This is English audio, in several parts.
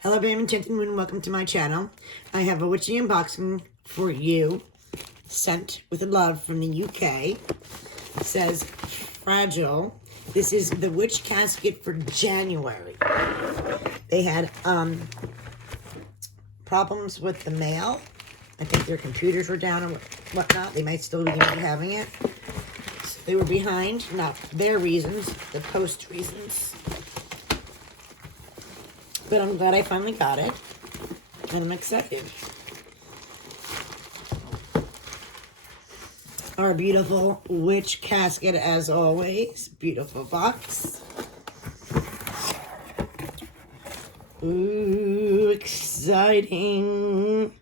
Hello, Bam Enchanted Moon. Welcome to my channel. I have a witchy unboxing for you, sent with love from the UK. It says Fragile. This is the witch casket for January. They had problems with the mail. I think their computers were down and whatnot. They might still be having it. So they were behind, not their reasons, the post reasons. But I'm glad I finally got it, and I'm excited. Our beautiful witch casket, as always. Beautiful box. Ooh, exciting.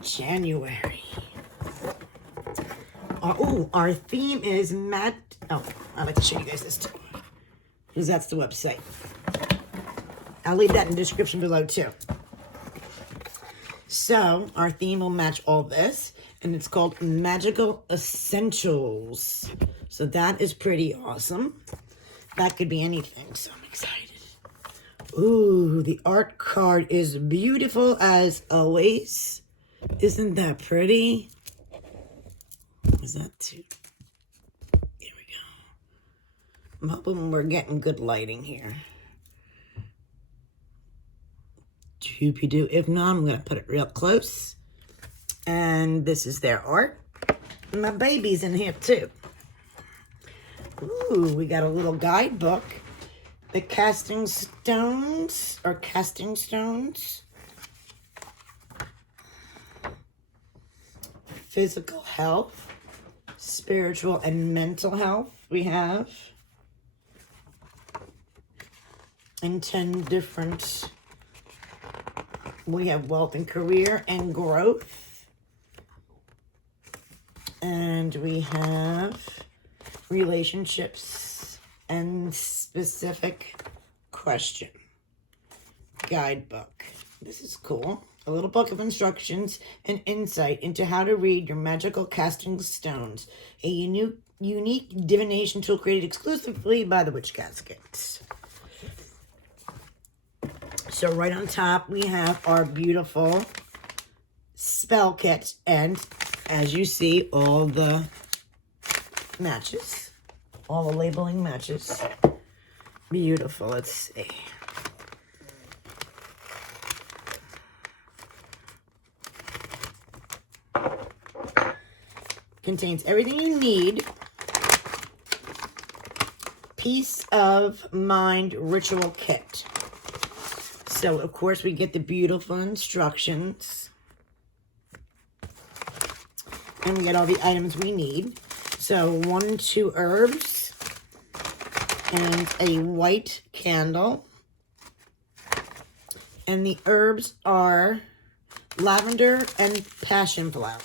January. Oh, our theme is matte. Oh, I'd like to show you guys this too, because that's the website. I'll leave that in the description below too. So, our theme will match all this, and it's called Magical Essentials. So that is pretty awesome. That could be anything, so I'm excited. Ooh, the art card is beautiful as always. Isn't that pretty? Is that too? There we go. I'm hoping we're getting good lighting here. Doopy-doo. If not, I'm going to put it real close. And this is their art. My baby's in here too. Ooh, we got a little guidebook. The casting stones, or casting stones. Physical health, spiritual and mental health we have. And 10 different... We have wealth and career and growth. And we have relationships and specific question. Guidebook. This is cool. A little book of instructions and insight into how to read your magical casting stones. A unique divination tool created exclusively by the Witch Casket. So right on top, we have our beautiful spell kit. And as you see, all the matches. All the labeling matches. Beautiful. Let's see. Contains everything you need. Peace of Mind Ritual Kit. So, of course, we get the beautiful instructions. And we get all the items we need. So, 1 and 2 herbs. And a white candle. And the herbs are lavender and passion flower.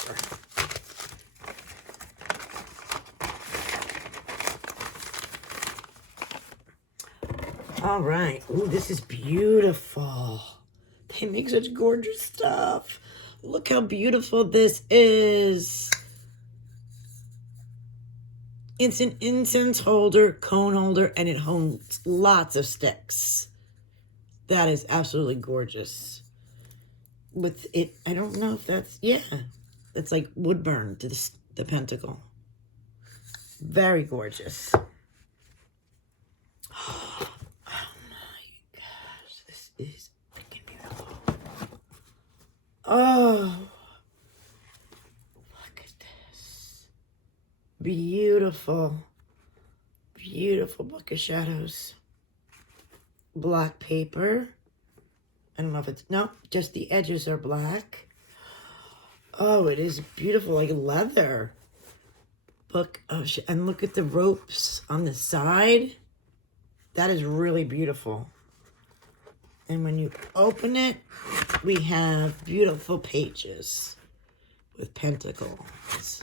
All right. Ooh, this is beautiful. They make such gorgeous stuff. Look how beautiful this is. It's an incense holder, cone holder, and it holds lots of sticks. That is absolutely gorgeous. With it, I don't know if that's, yeah. That's like wood burn to the pentacle. Very gorgeous. Is freaking beautiful. Oh, look at this. Beautiful. Beautiful Book of Shadows. Black paper. I don't know if it's, no, just the edges are black. Oh, it is beautiful, like leather. Book of and look at the ropes on the side. That is really beautiful. And when you open it, we have beautiful pages with pentacles.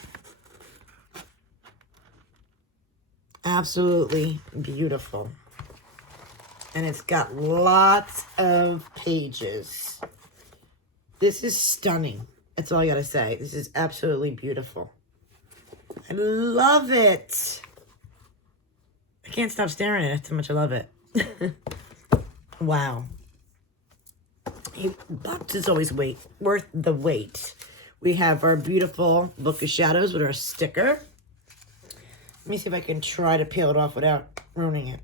Absolutely beautiful. And it's got lots of pages. This is stunning. That's all I gotta say. This is absolutely beautiful. I love it. I can't stop staring at it. That's how much I love it. Wow. Box is always worth the wait. We have our beautiful Book of Shadows with our sticker. Let me see if I can try to peel it off without ruining it.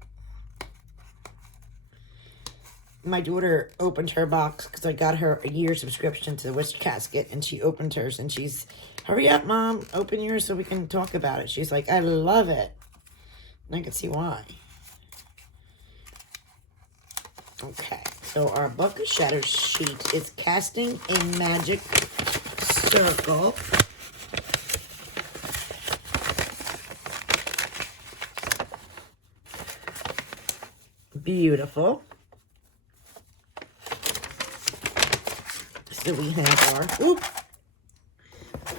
My daughter opened her box because I got her a year subscription to the Wish Casket, and she opened hers, and she's, hurry up, Mom, open yours so we can talk about it. She's like, I love it. And I can see why. Okay, so our Book of Shadows sheet is casting a magic circle. Beautiful. So we have our,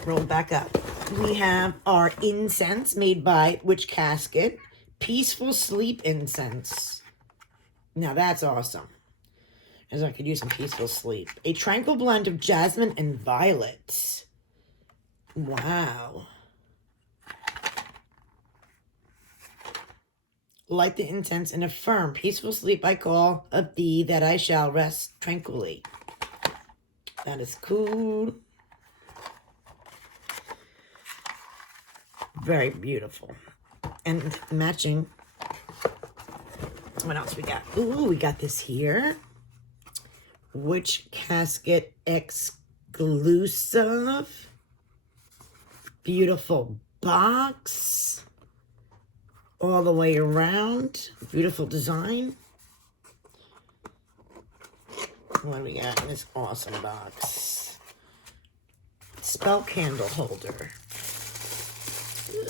roll back up. We have our incense made by Witch Casket. Peaceful Sleep Incense. Now that's awesome. As I could use some peaceful sleep. A tranquil blend of jasmine and violet. Wow. Light the incense and affirm. Peaceful sleep I call of thee, that I shall rest tranquilly. That is cool. Very beautiful. And matching. What else we got? Ooh, we got this here. Witch Casket exclusive. Beautiful box. All the way around. Beautiful design. What do we got in this awesome box? Spell candle holder.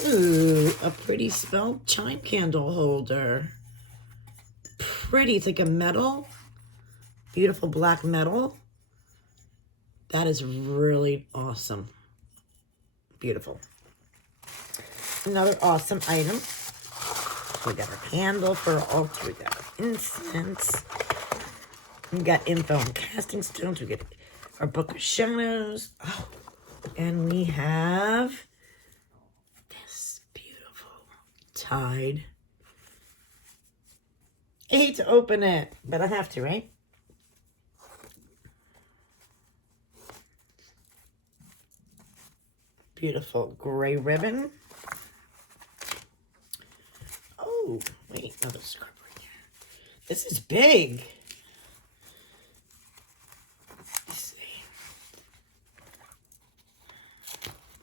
Ooh, a pretty spell chime candle holder. Pretty, it's like a metal. Beautiful black metal. That is really awesome. Beautiful. Another awesome item. We got our candle for our altar. We got our incense. We got info and casting stones. We get our Book of Shadows. Oh, and we have this beautiful Tide. I hate to open it, but I have to, right? Beautiful gray ribbon. Oh, wait, another scarf right here. This is big. Let's see.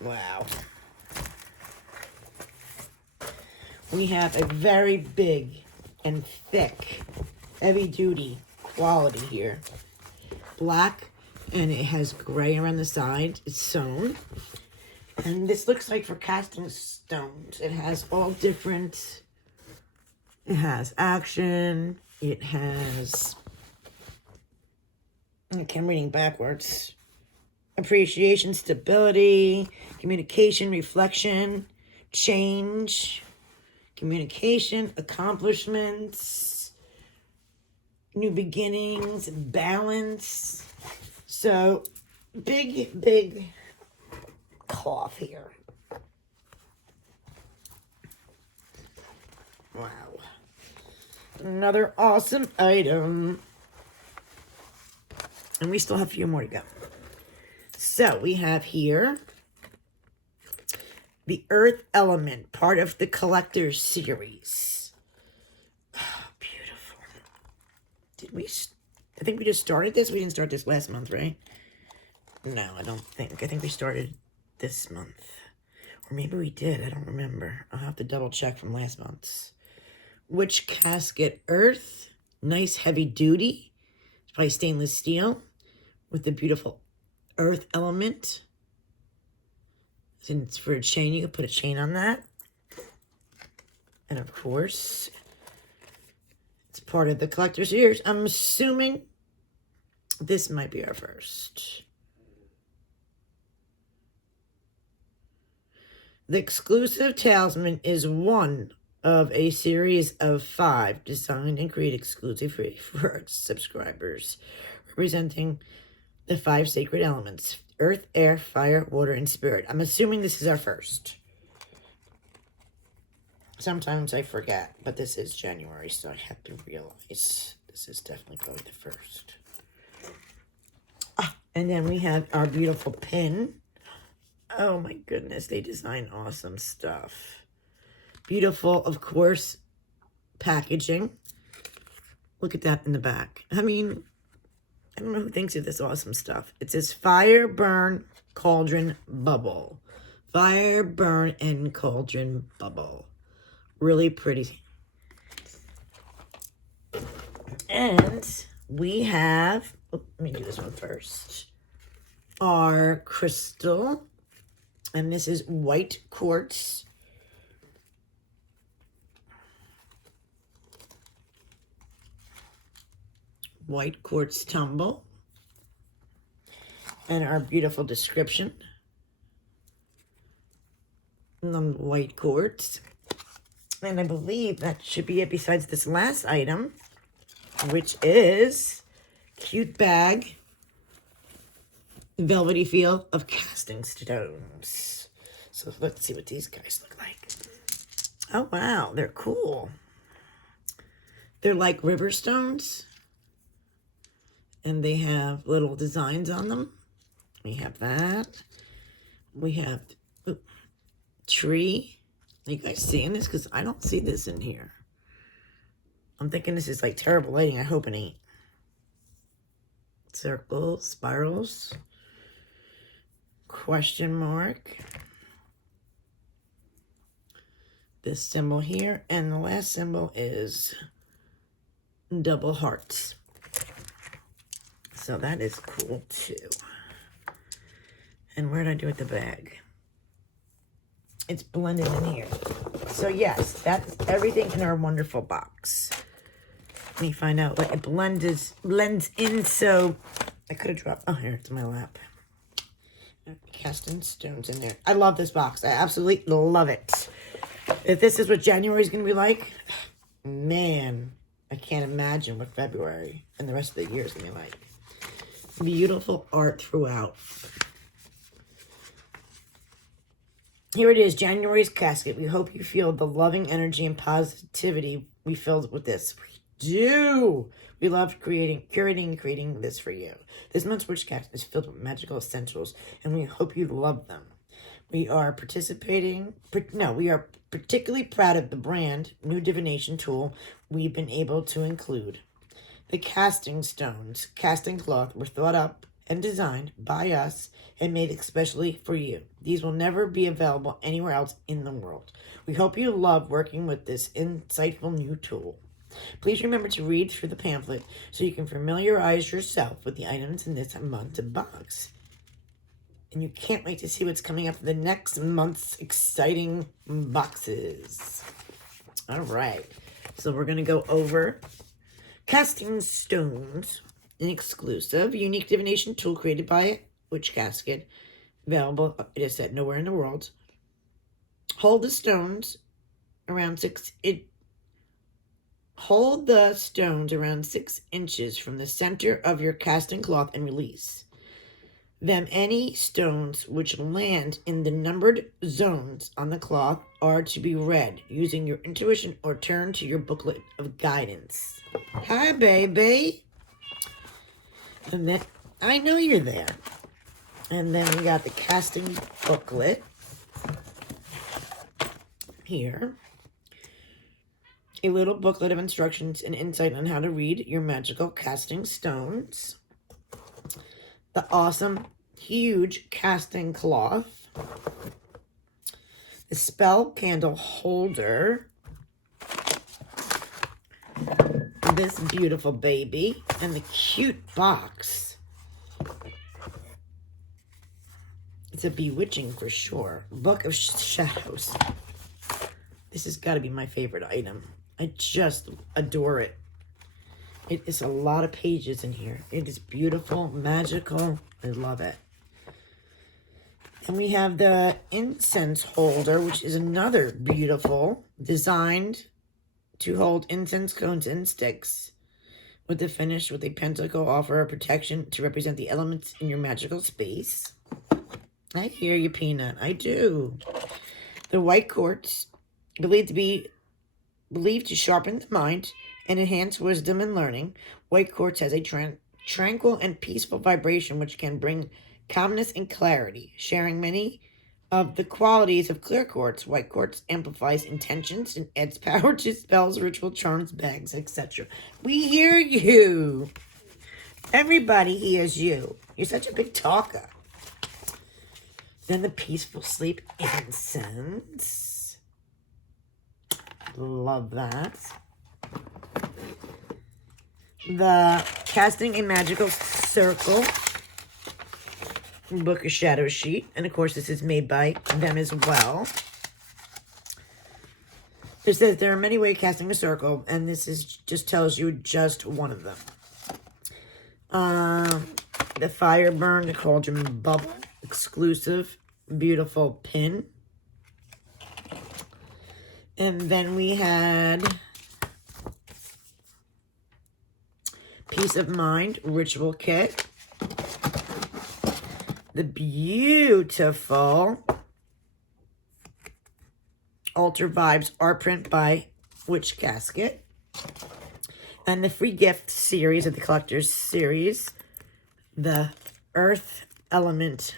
Wow. We have a very big and thick, heavy-duty quality here. Black, and it has gray around the side. It's sewn. And this looks like for casting stones. It has all different... It has action. It has... Okay, I'm reading backwards. Appreciation, stability, communication, reflection, change, communication, accomplishments, new beginnings, balance. So, big cloth here. Wow. Another awesome item. And we still have a few more to go. So, we have here the Earth Element, part of the Collector's Series. Oh, beautiful. I think we just started this? We didn't start this last month, right? No, I don't think. I think we started this month. Or maybe we did. I don't remember. I'll have to double check from last month's. Witch Casket Earth. Nice heavy duty. It's probably stainless steel. With the beautiful Earth Element. And it's for a chain. You can put a chain on that. And of course, it's part of the collector's ears. I'm assuming this might be our first. The exclusive talisman is one of a series of 5 designed and created exclusively for our subscribers, representing the 5 sacred elements: earth, air, fire, water, and spirit. I'm assuming this is our first. Sometimes I forget, but this is January, so I have to realize this is definitely probably the first. And then we have our beautiful pin. Oh my goodness, they design awesome stuff. Beautiful, of course, packaging. Look at that in the back. I mean, I don't know who thinks of this awesome stuff. It says Fire, Burn, Cauldron, Bubble. Fire, Burn, and Cauldron, Bubble. Really pretty. And we have, oh, let me do this one first. Our crystal. And this is white quartz. White quartz tumble. And our beautiful description. And white quartz. And I believe that should be it besides this last item, which is cute bag, velvety feel of casting stones. So let's see what these guys look like. Oh, wow. They're cool. They're like river stones. And they have little designs on them. We have that. We have tree. Are you guys seeing this? Because I don't see this in here. I'm thinking this is like terrible lighting. I hope it ain't. Circles, spirals. Question mark. This symbol here. And the last symbol is double hearts. So that is cool too. And where did I do with the bag? It's blended in here. So yes, that's everything in our wonderful box. Let me find out. Like it blends in so... I could have dropped... Oh, here, it's in my lap. Casting stones in there. I love this box. I absolutely love it. If this is what January is going to be like, man, I can't imagine what February and the rest of the year is going to be like. Beautiful art throughout. Here it is, January's casket. We hope you feel the loving energy and positivity we filled with this. We do. We love curating and creating this for you. This month's Witch Casket is filled with magical essentials, and we hope you love them. We are particularly proud of the brand new divination tool we've been able to include. The casting stones, casting cloth were thought up and designed by us and made especially for you. These will never be available anywhere else in the world. We hope you love working with this insightful new tool. Please remember to read through the pamphlet so you can familiarize yourself with the items in this month's box. And you can't wait to see what's coming up for the next month's exciting boxes. All right. So we're going to go over casting stones, an exclusive, unique divination tool created by Witch Casket, available, it is said, nowhere in the world. Hold the stones around 6 inches from the center of your casting cloth and release them. Any stones which land in the numbered zones on the cloth are to be read using your intuition or turn to your booklet of guidance. Hi, baby. And then, I know you're there. And then we got the casting booklet here. A little booklet of instructions and insight on how to read your magical casting stones. The awesome, huge casting cloth. The spell candle holder. This beautiful baby. And the cute box. It's a bewitching for sure. Book of Shadows. This has got to be my favorite item. I just adore it. It is a lot of pages in here. It is beautiful, magical. I love it. And we have the incense holder, which is another beautiful, designed to hold incense cones and sticks. With the finish with a pentacle, offer a protection to represent the elements in your magical space. I hear you, Peanut. I do. The white quartz, believed to sharpen the mind and enhance wisdom and learning. White quartz has a tranquil and peaceful vibration, which can bring calmness and clarity. Sharing many of the qualities of clear quartz, white quartz amplifies intentions and adds power to spells, ritual charms, bags, etc. We hear you. Everybody hears you. You're such a big talker. Then the peaceful sleep incense. Love that. The casting a magical circle Book of Shadow sheet. And of course, this is made by them as well. It says there are many ways casting a circle, and this is just tells you just one of them. The Fire Burn, the Cauldron Bubble, exclusive, beautiful pin. And then we had Peace of Mind Ritual Kit. The beautiful Altar Vibes art print by Witch Casket. And the free gift series of the Collector's Series, the Earth Element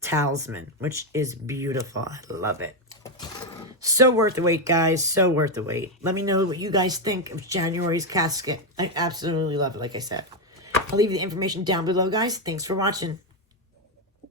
Talisman, which is beautiful. I love it. So worth the wait, guys. So worth the wait. Let me know what you guys think of January's Casket. I absolutely love it, like I said. I'll leave the information down below, guys. Thanks for watching.